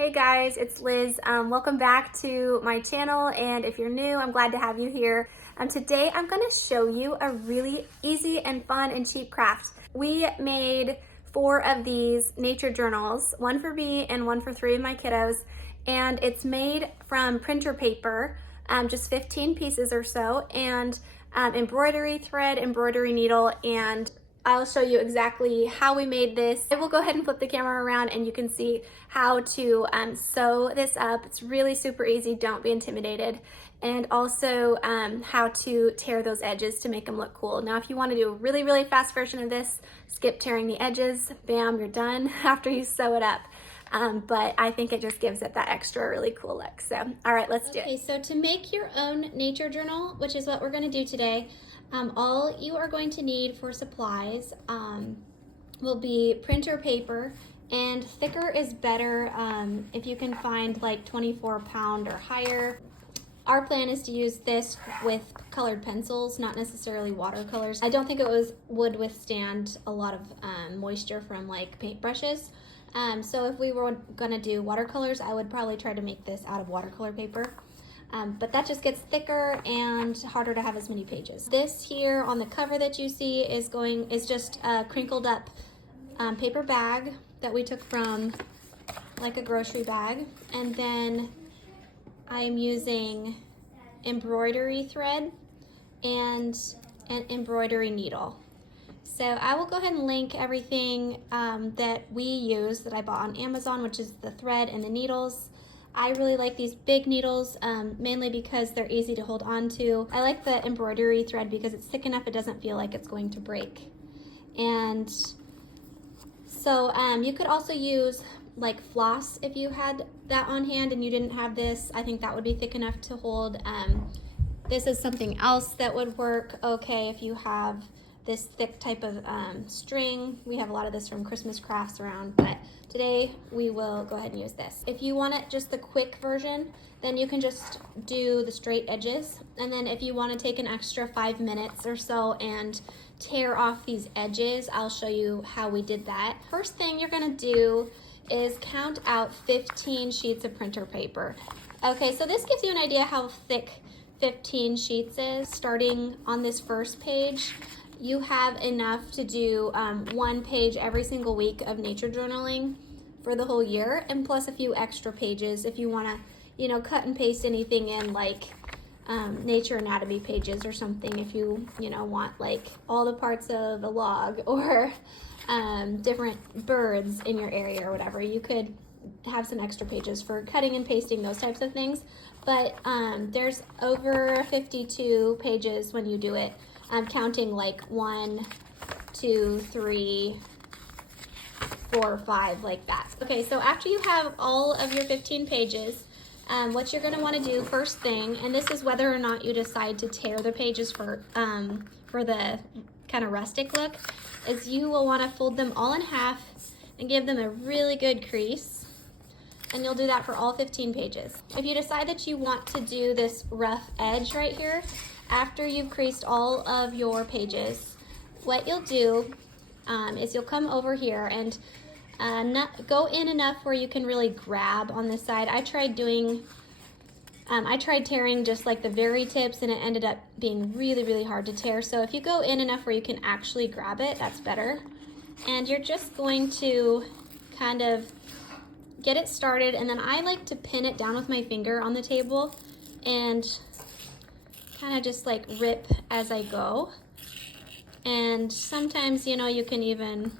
Hey guys, it's Liz. Welcome back to my channel, and if you're new, I'm glad to have you here. Today I'm going to show you a really easy and fun and cheap craft. We made 4 of these nature journals, one for me and one for 3 of my kiddos, and it's made from printer paper, just 15 pieces or so, and embroidery thread, embroidery needle, and I'll show you exactly how we made this. I will go ahead and flip the camera around and you can see how to sew this up. It's really super easy, don't be intimidated. And also how to tear those edges to make them look cool. Now if you want to do a really, really fast version of this, skip tearing the edges, bam, you're done after you sew it up. But I think it just gives it that extra really cool look. So, all right, let's do it. Okay, so to make your own nature journal, which is what we're going to do today, all you are going to need for supplies will be printer paper, and thicker is better if you can find like 24-pound or higher. Our plan is to use this with colored pencils, not necessarily watercolors. I don't think it would withstand a lot of moisture from like paintbrushes. So if we were gonna do watercolors, I would probably try to make this out of watercolor paper. But that just gets thicker and harder to have as many pages. This here on the cover that you see is just a crinkled up paper bag that we took from like a grocery bag. And then I am using embroidery thread and an embroidery needle. So I will go ahead and link everything that we use that I bought on Amazon, which is the thread and the needles. I really like these big needles, mainly because they're easy to hold on to. I like the embroidery thread because it's thick enough it doesn't feel like it's going to break. And so you could also use like floss if you had that on hand and you didn't have this. I think that would be thick enough to hold. This is something else that would work okay if you have this thick type of string. We have a lot of this from Christmas crafts around, but today we will go ahead and use this. If you want it just the quick version, then you can just do the straight edges. And then if you want to take an extra 5 minutes or so and tear off these edges, I'll show you how we did that. First thing you're gonna do is count out 15 sheets of printer paper. Okay, so this gives you an idea how thick 15 sheets is. Starting on this first page, you have enough to do 1 page every single week of nature journaling for the whole year, and plus a few extra pages if you want to, cut and paste anything in, like nature anatomy pages or something. If you, want like all the parts of a log or different birds in your area or whatever, you could have some extra pages for cutting and pasting, those types of things. But there's over 52 pages when you do it. I'm counting like 1, 2, 3, 4, 5, like that. Okay, so after you have all of your 15 pages, what you're gonna wanna do first thing, and this is whether or not you decide to tear the pages for the kind of rustic look, is you will wanna fold them all in half and give them a really good crease. And you'll do that for all 15 pages. If you decide that you want to do this rough edge right here, after you've creased all of your pages, what you'll do is you'll come over here and go in enough where you can really grab on this side. I tried tearing just like the very tips, and it ended up being really, really hard to tear. So if you go in enough where you can actually grab it, that's better. And you're just going to kind of get it started, and then I like to pin it down with my finger on the table and kind of just like rip as I go. And sometimes, you can even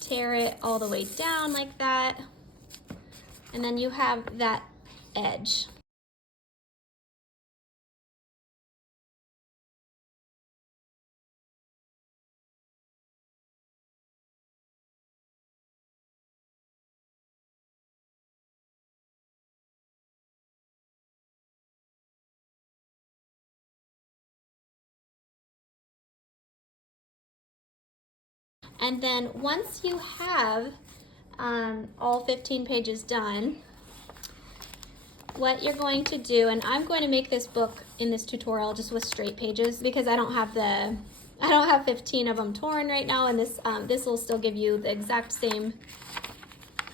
tear it all the way down like that, and then you have that edge. And then once you have all 15 pages done, what you're going to do, and I'm going to make this book in this tutorial just with straight pages because I don't have 15 of them torn right now, and this will still give you the exact same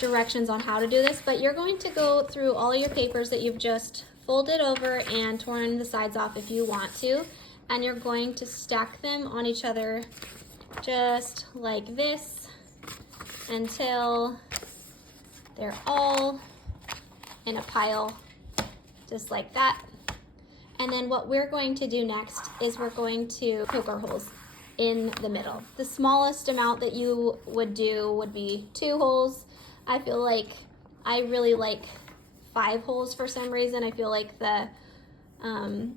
directions on how to do this, but you're going to go through all your papers that you've just folded over and torn the sides off if you want to, and you're going to stack them on each other just like this until they're all in a pile, just like that. And then what we're going to do next is we're going to poke our holes in the middle. The smallest amount that you would do would be 2 holes. I feel like I really like 5 holes for some reason. I feel like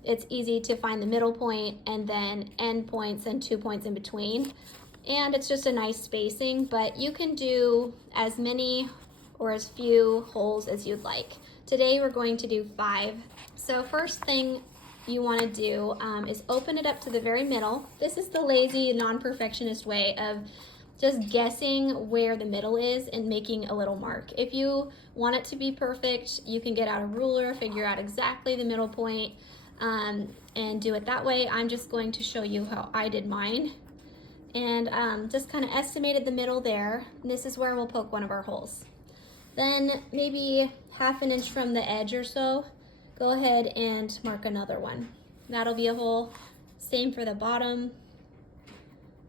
it's easy to find the middle point and then end points and 2 points in between. And it's just a nice spacing, but you can do as many or as few holes as you'd like. Today we're going to do 5. So first thing you want to do is open it up to the very middle. This is the lazy, non-perfectionist way of just guessing where the middle is and making a little mark. If you want it to be perfect, you can get out a ruler, figure out exactly the middle point, and do it that way. I'm just going to show you how I did mine. And just kind of estimated the middle there. This is where we'll poke one of our holes. Then maybe 1/2 inch from the edge or so, go ahead and mark another one. That'll be a hole. Same for the bottom,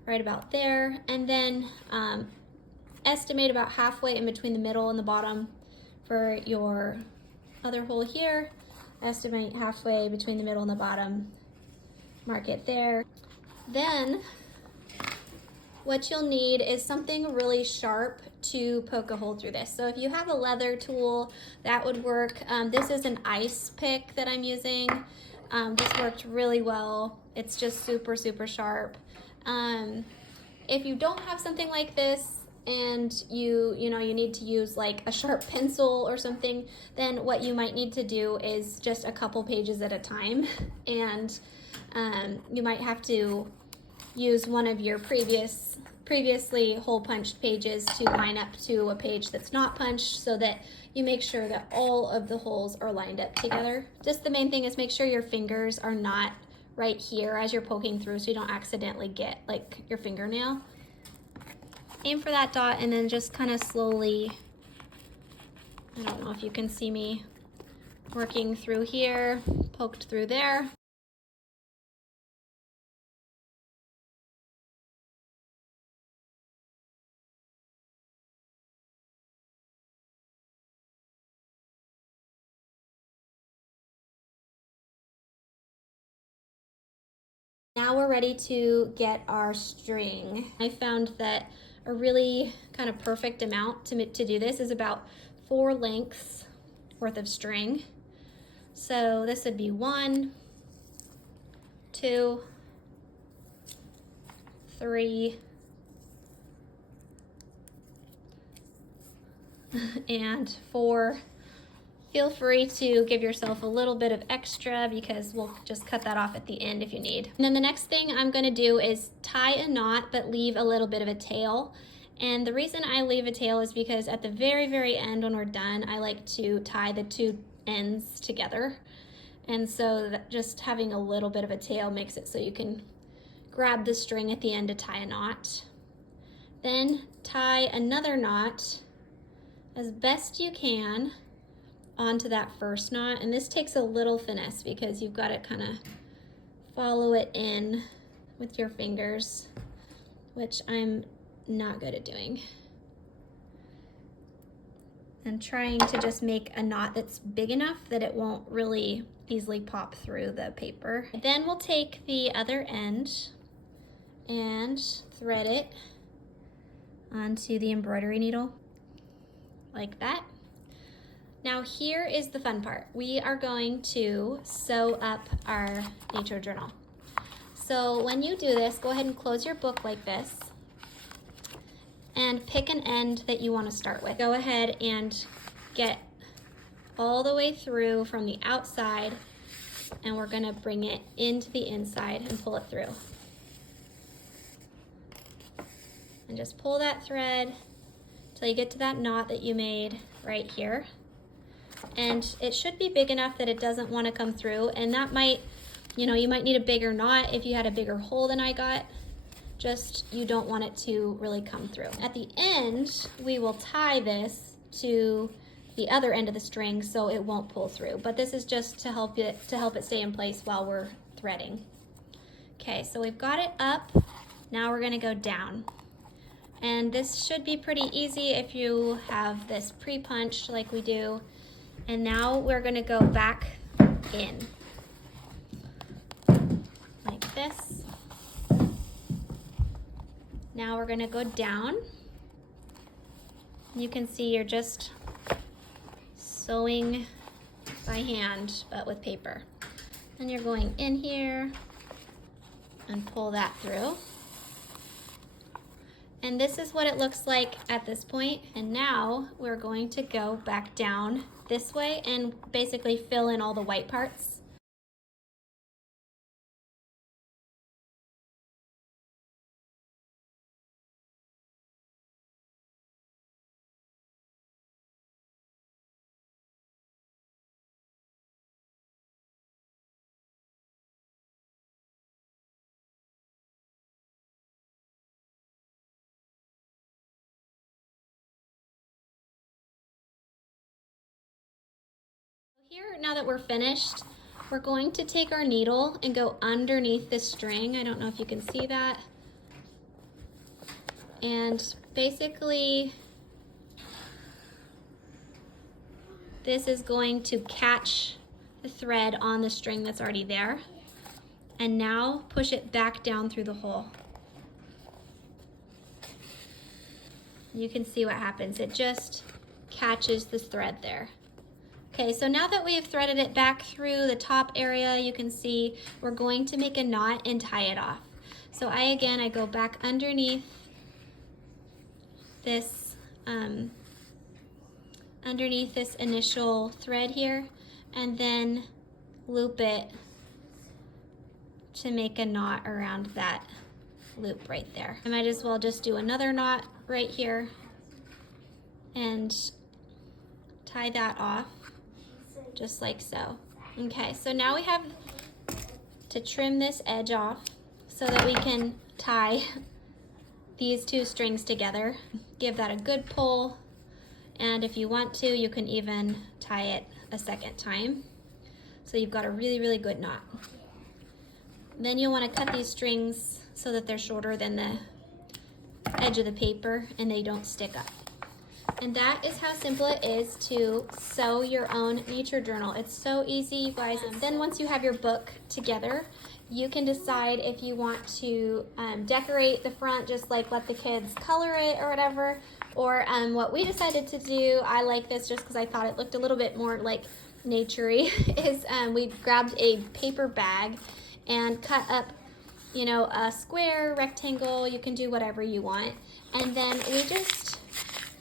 right about there. And then estimate about halfway in between the middle and the bottom for your other hole here. Estimate halfway between the middle and the bottom, mark it there. Then what you'll need is something really sharp to poke a hole through this. So if you have a leather tool, that would work. This is an ice pick that I'm using. This worked really well. It's just super, super sharp. If you don't have something like this and you need to use like a sharp pencil or something, then what you might need to do is just a couple pages at a time. And you might have to use one of your previously hole punched pages to line up to a page that's not punched, so that you make sure that all of the holes are lined up together. Just the main thing is make sure your fingers are not right here as you're poking through, so you don't accidentally get like your fingernail. Aim for that dot and then just kind of slowly, I don't know if you can see me working through here, poked through there. Now we're ready to get our string. I found that a really kind of perfect amount to do this is about 4 lengths worth of string. So this would be 1, 2, 3, and 4. Feel free to give yourself a little bit of extra because we'll just cut that off at the end if you need. And then the next thing I'm gonna do is tie a knot but leave a little bit of a tail. And the reason I leave a tail is because at the very, very end when we're done, I like to tie the 2 ends together. And so that just having a little bit of a tail makes it so you can grab the string at the end to tie a knot. Then tie another knot as best you can onto that first knot, and this takes a little finesse because you've got to kind of follow it in with your fingers, which I'm not good at doing. And trying to just make a knot that's big enough that it won't really easily pop through the paper. Then we'll take the other end and thread it onto the embroidery needle like that. Now here is the fun part. We are going to sew up our nature journal. So when you do this, go ahead and close your book like this and pick an end that you want to start with. Go ahead and get all the way through from the outside, and we're gonna bring it into the inside and pull it through. And just pull that thread till you get to that knot that you made right here. And it should be big enough that it doesn't want to come through, and that might, you might need a bigger knot if you had a bigger hole than I got. Just, you don't want it to really come through. At the end, we will tie this to the other end of the string so it won't pull through. But this is just to help it stay in place while we're threading. Okay, so we've got it up. Now we're gonna go down. And this should be pretty easy if you have this pre-punched like we do. And now we're gonna go back in, like this. Now we're gonna go down. You can see you're just sewing by hand, but with paper. And you're going in here and pull that through. And this is what it looks like at this point. And now we're going to go back down this way and basically fill in all the white parts. Here, now that we're finished, we're going to take our needle and go underneath this string. I don't know if you can see that. And basically, this is going to catch the thread on the string that's already there. And now push it back down through the hole. You can see what happens. It just catches the thread there. Okay, so now that we've threaded it back through the top area, you can see we're going to make a knot and tie it off. So I go back underneath this initial thread here, and then loop it to make a knot around that loop right there. I might as well just do another knot right here and tie that off. Just like so. Okay, so now we have to trim this edge off so that we can tie these two strings together. Give that a good pull, and if you want to, you can even tie it a second time. So you've got a really, really good knot. Then you'll want to cut these strings so that they're shorter than the edge of the paper and they don't stick up. And that is how simple it is to sew your own nature journal. It's so easy, you guys. Then once you have your book together, you can decide if you want to decorate the front, just like let the kids color it or whatever. Or what we decided to do, I like this just because I thought it looked a little bit more like nature-y, is we grabbed a paper bag and cut up, you know, a square, rectangle, you can do whatever you want. And then we just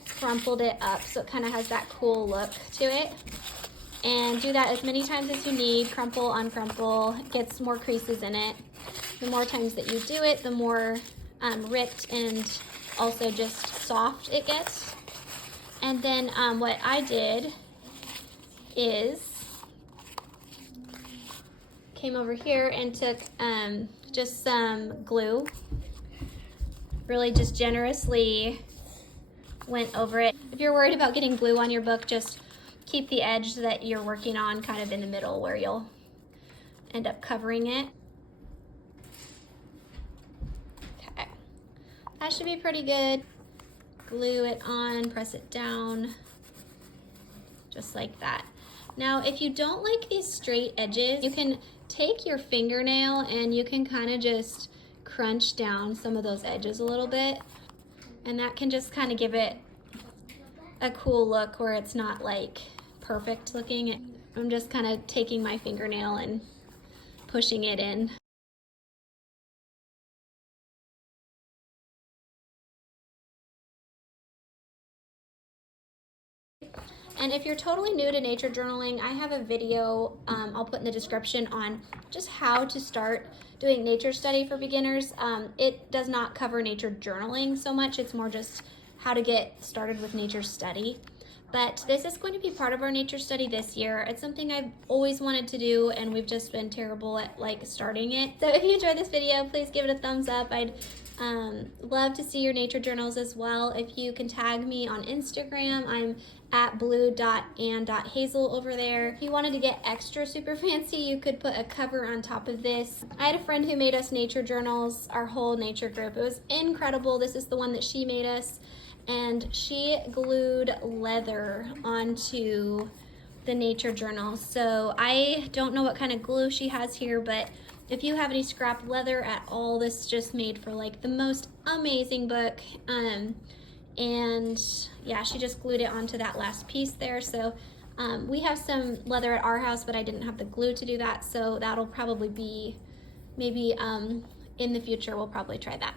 crumpled it up so it kind of has that cool look to it. And do that as many times as you need. Crumple, uncrumple, gets more creases in it. The more times that you do it, the more ripped and also just soft it gets. And then what I did is came over here and took just some glue. Really just generously went over it. If you're worried about getting glue on your book, just keep the edge that you're working on kind of in the middle where you'll end up covering it. Okay, that should be pretty good. Glue it on, press it down, just like that. Now, if you don't like these straight edges, you can take your fingernail and you can kind of just crunch down some of those edges a little bit. And that can just kind of give it a cool look where it's not like perfect looking. I'm just kind of taking my fingernail and pushing it in. And if you're totally new to nature journaling, I have a video I'll put in the description on just how to start doing nature study for beginners. It does not cover nature journaling so much, it's more just how to get started with nature study. But this is going to be part of our nature study this year. It's something I've always wanted to do, and we've just been terrible at like starting it. So if you enjoyed this video, please give it a thumbs up. I'd Love to see your nature journals as well. If you can tag me on Instagram, I'm at blue.and.hazel over there. If you wanted to get extra super fancy, you could put a cover on top of this. I had a friend who made us nature journals, our whole nature group. It was incredible. This is the one that she made us, and she glued leather onto the nature journal. So I don't know what kind of glue she has here, but if you have any scrap leather at all, this just made for like the most amazing book. And yeah, she just glued it onto that last piece there. So we have some leather at our house, but I didn't have the glue to do that. So that'll probably be maybe in the future, we'll probably try that.